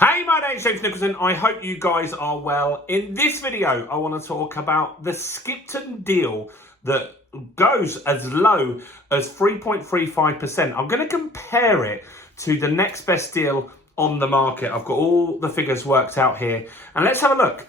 Hey, my name's James Nicholson. I hope you guys are well. In this video, I want to talk about the Skipton deal that goes as low as 3.35%. I'm going to compare it to the next best deal on the market. I've got all the figures worked out here. And let's have a look.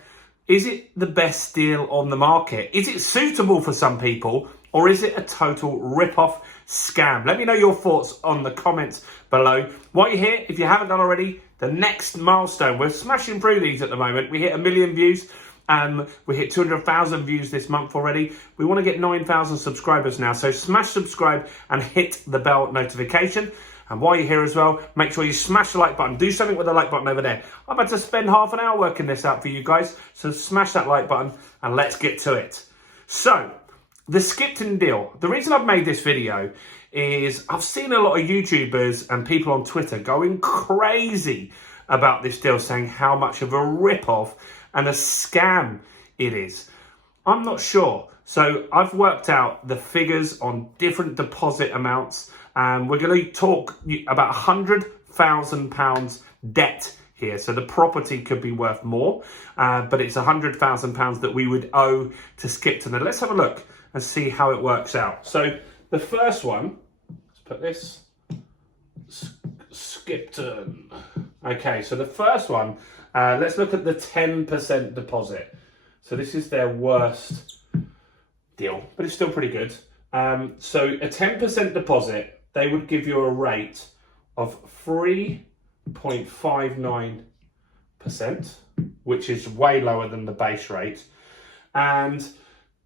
Is it the best deal on the market? Is it suitable for some people? Or is it a total rip-off scam? Let me know your thoughts on the comments below. While you're here, if you haven't done already, the next milestone, we're smashing through these at the moment. We hit 1 million views and we hit 200,000 views this month already. We want to get 9,000 subscribers now. So smash subscribe and hit the bell notification. And while you're here as well, make sure you smash the like button. Do something with the like button over there. I've had to spend half an hour working this out for you guys. So smash that like button and let's get to it. So, the Skipton deal. The reason I've made this video is I've seen a lot of YouTubers and people on Twitter going crazy about this deal, saying how much of a rip-off and a scam it is. I'm not sure. So I've worked out the figures on different deposit amounts, and we're going to talk about £100,000 debt here. So the property could be worth more, but it's £100,000 that we would owe to Skipton. And let's have a look and see how it works out. So the first one, let's put this, Skipton. Okay, so the first one, let's look at the 10% deposit. So this is their worst deal, but it's still pretty good. So a 10% deposit, they would give you a rate of 3.59%, which is way lower than the base rate. And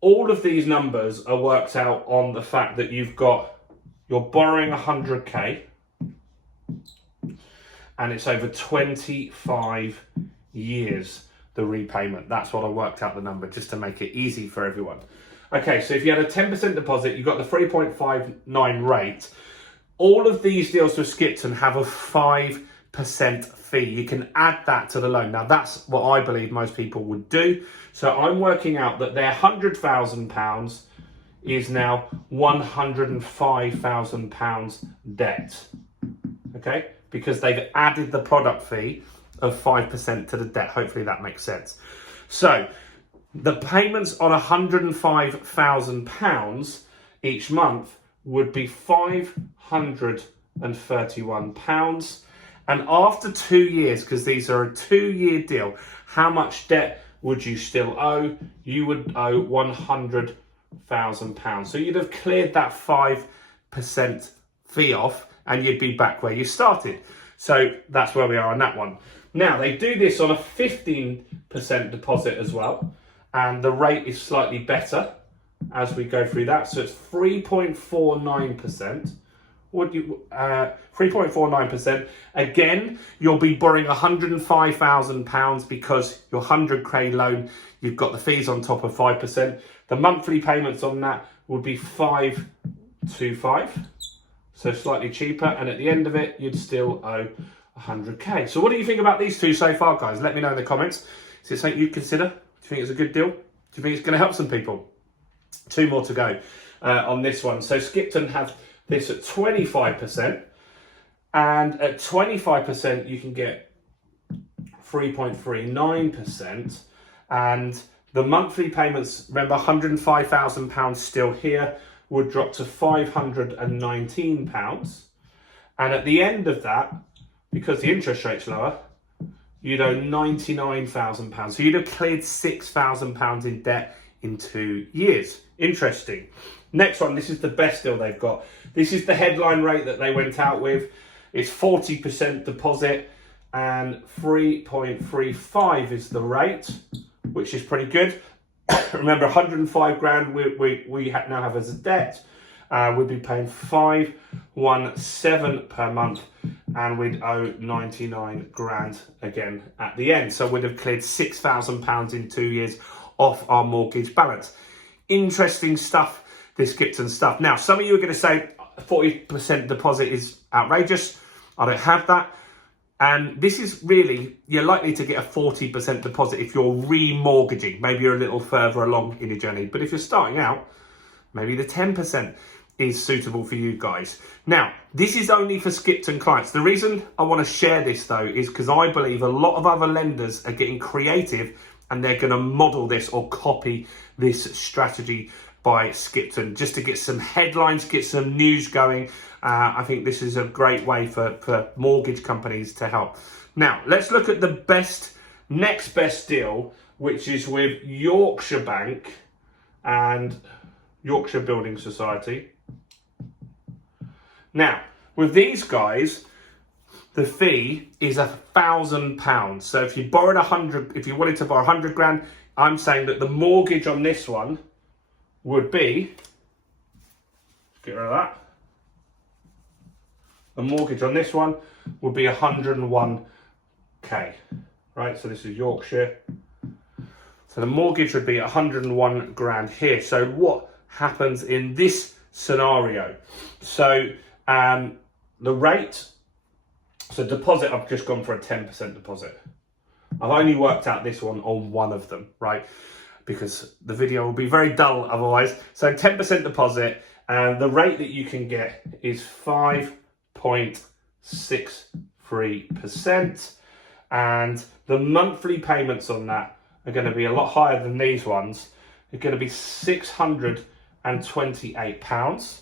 all of these numbers are worked out on the fact that you're borrowing 100k and it's over 25 years, the repayment. That's what I worked out the number, just to make it easy for everyone. Okay, so if you had a 10% deposit, you got the 3.59 rate. All of these deals with Skipton have a 5% fee. You can add that to the loan. Now that's what I believe most people would do. So I'm working out that their £100,000 is now £105,000 debt. Okay, because they've added the product fee of 5% to the debt. Hopefully that makes sense. So the payments on £105,000 each month would be £531. And after 2 years, because these are a 2-year deal, how much debt would you still owe? You would owe £100,000. So you'd have cleared that 5% fee off and you'd be back where you started. So that's where we are on that one. Now, they do this on a 15% deposit as well. And the rate is slightly better as we go through that. So it's 3.49%. 3.49%. Again, you'll be borrowing £105,000 because your 100k loan, you've got the fees on top of 5%. The monthly payments on that would be £525, so slightly cheaper. And at the end of it, you'd still owe 100k. So what do you think about these two so far, guys? Let me know in the comments. Is it something you'd consider? Do you think it's a good deal? Do you think it's going to help some people? 2 more to go on this one. So Skipton have this at 25%, and at 25% you can get 3.39%, and the monthly payments, remember £105,000 still here, would drop to £519, and at the end of that, because the interest rate's lower, you'd owe £99,000. So you'd have cleared £6,000 in debt in 2 years. Interesting. Next one, this is the best deal they've got. This is the headline rate that they went out with. It's 40% deposit and 3.35 is the rate, which is pretty good. Remember, 105 grand we now have as a debt. We'd be paying 517 per month and we'd owe 99 grand again at the end. So we'd have cleared £6,000 in 2 years off our mortgage balance. Interesting stuff, this Skipton stuff. Now, some of you are going to say 40% deposit is outrageous. I don't have that. And this is really, you're likely to get a 40% deposit if you're remortgaging. Maybe you're a little further along in your journey. But if you're starting out, maybe the 10%. is suitable for you guys. Now, this is only for Skipton clients. The reason I want to share this though is because I believe a lot of other lenders are getting creative and they're going to model this or copy this strategy by Skipton just to get some headlines, get some news going. I think this is a great way for mortgage companies to help. Now, let's look at the next best deal, which is with Yorkshire Bank and Yorkshire Building Society. Now, with these guys, the fee is £1,000. So if you borrowed if you wanted to borrow 100 grand, I'm saying that the mortgage on this one would be, get rid of that. The mortgage on this one would be 101k, right? So this is Yorkshire. So the mortgage would be 101 grand here. So what happens in this scenario? So the rate, so deposit, I've just gone for a 10% deposit. I've only worked out this one on one of them, right? Because the video will be very dull otherwise. So 10% deposit, and the rate that you can get is 5.63%. And the monthly payments on that are going to be a lot higher than these ones. They're going to be £628.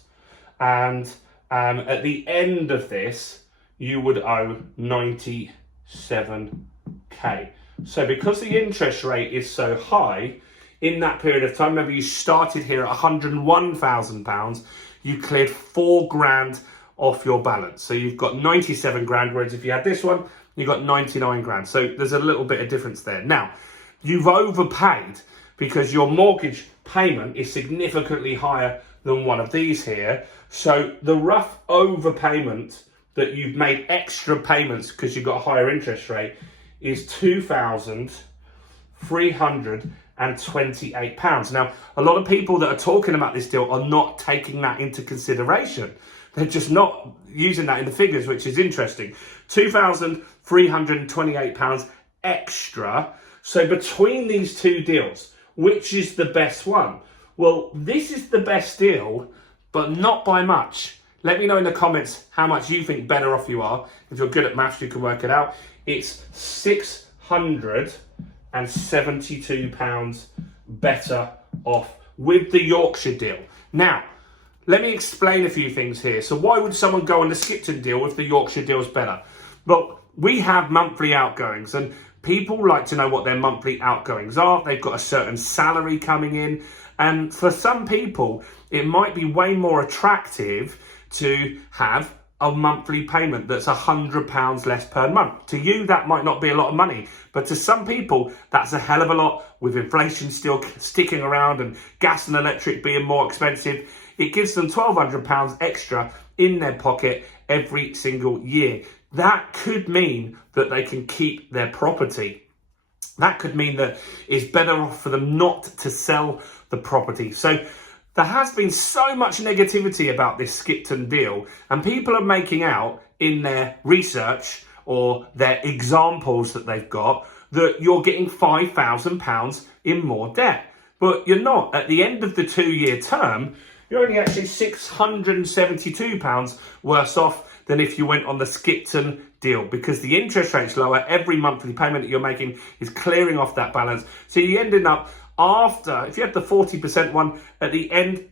And at the end of this, you would owe 97k. So because the interest rate is so high, in that period of time, remember you started here at £101,000, you cleared 4 grand off your balance. So you've got 97 grand, whereas if you had this one, you got 99 grand. So there's a little bit of difference there. Now, you've overpaid because your mortgage payment is significantly higher than one of these here. So the rough overpayment that you've made extra payments because you've got a higher interest rate is £2,328. Now, a lot of people that are talking about this deal are not taking that into consideration. They're just not using that in the figures, which is interesting. £2,328 extra. So between these two deals, which is the best one? Well, this is the best deal, but not by much. Let me know in the comments how much you think better off you are. If you're good at maths, you can work it out. It's £672 better off with the Yorkshire deal. Now, let me explain a few things here. So why would someone go on the Skipton deal if the Yorkshire deal is better? Well, we have monthly outgoings and people like to know what their monthly outgoings are. They've got a certain salary coming in. And for some people, it might be way more attractive to have a monthly payment that's £100 less per month. To you, that might not be a lot of money, but to some people, that's a hell of a lot. With inflation still sticking around and gas and electric being more expensive, it gives them £1,200 extra in their pocket every single year. That could mean that they can keep their property. That could mean that it's better off for them not to sell the property. So there has been so much negativity about this Skipton deal, and people are making out in their research or their examples that they've got that you're getting £5,000 in more debt. But you're not. At the end of the 2-year term, you're only actually £672 worse off than if you went on the Skipton deal, because the interest rate's lower. Every monthly payment that you're making is clearing off that balance. So you're ending up, after, if you have the 40% one, at the end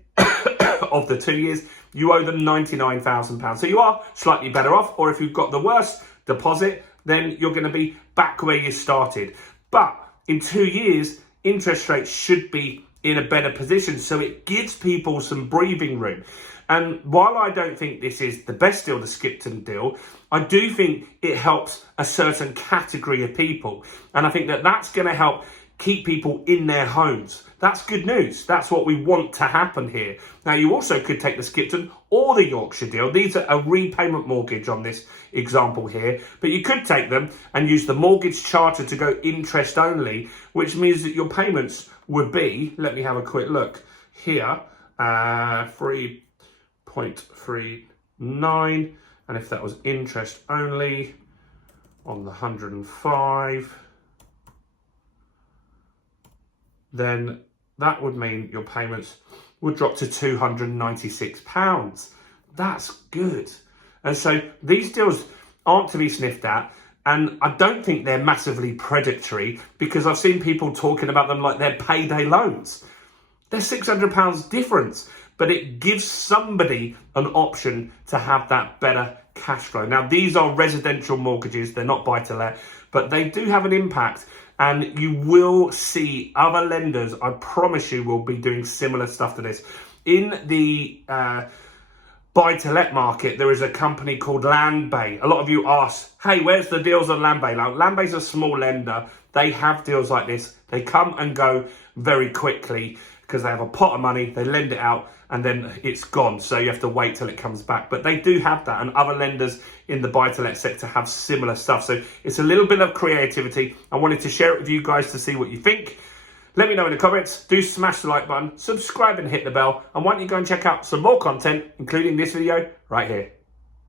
of the 2 years, you owe them £99,000. So you are slightly better off, or if you've got the worst deposit, then you're going to be back where you started. But in 2 years, interest rates should be in a better position, so it gives people some breathing room. And while I don't think this is the best deal, the Skipton deal, I do think it helps a certain category of people. And I think that that's going to help keep people in their homes. That's good news. That's what we want to happen here. Now, you also could take the Skipton or the Yorkshire deal. These are a repayment mortgage on this example here, but you could take them and use the mortgage charter to go interest only, which means that your payments would be, let me have a quick look here, 3.39, and if that was interest only on the 105, then that would mean your payments will drop to £296. That's good. And so these deals aren't to be sniffed at. And I don't think they're massively predatory, because I've seen people talking about them like they're payday loans. They're £600 difference, but it gives somebody an option to have that better cash flow. Now, these are residential mortgages. They're not buy-to-let, but they do have an impact. And you will see other lenders, I promise you, will be doing similar stuff to this. In the buy-to-let market, there is a company called Landbay. A lot of you ask, hey, where's the deals on Landbay? Now, Landbay's a small lender. They have deals like this. They come and go very quickly because they have a pot of money, they lend it out, and then it's gone. So you have to wait till it comes back. But they do have that, and other lenders in the buy-to-let sector have similar stuff. So it's a little bit of creativity. I wanted to share it with you guys to see what you think. Let me know in the comments. Do smash the like button, subscribe and hit the bell. And why don't you go and check out some more content, including this video right here.